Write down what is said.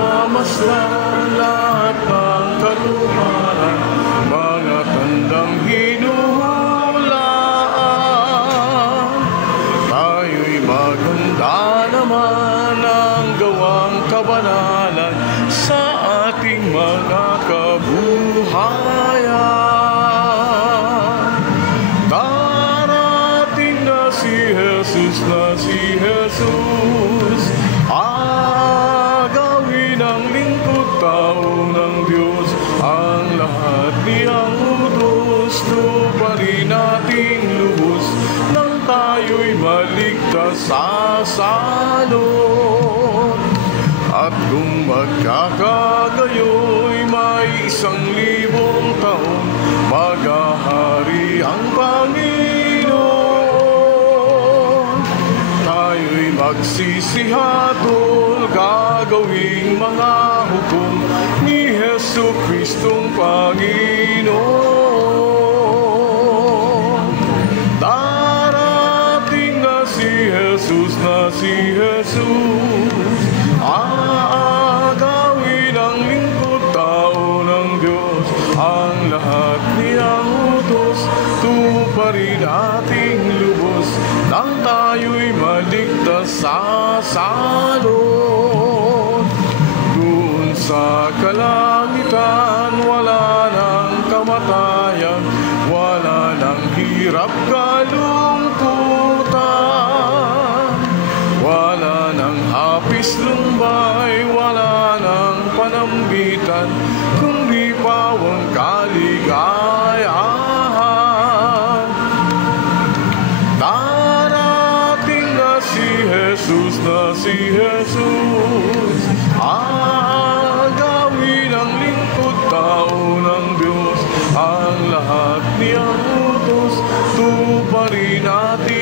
mamasdan lahat ng katuparan, mga tandang hinuhulaan. Tayo'y maganda naman ang gawang kabanalan sa ating mga kabuhayan. Darating na si Jesus, agawin ang lingkod tao ng Diyos, ang lahat niyang utos, tuparin nating lubos, nang tayo'y maligtas sa salot. At kung magkakagayo'y may 1,000 taon, maghahari ang Panginoon. Tayo'y magsisihatol, gagawing mga hukom ni Jesucristong Panginoon. Darating na si Jesus, aagawin ang lingkod tao ng Diyos, ang lahat niyang utos, tuparin ating lubos, nang tayo'y maligtas sa salot. Doon sa kalangitan, wala nang kamatayan, wala nang hirap kalungkutan, wala nang hapis lumbay, wala nang panambitan, kundi pawang kaligayahan. Darating na si Jesus, agawin ang lingkod tao ng Diyos, ang lahat niyang utos, tuparin natin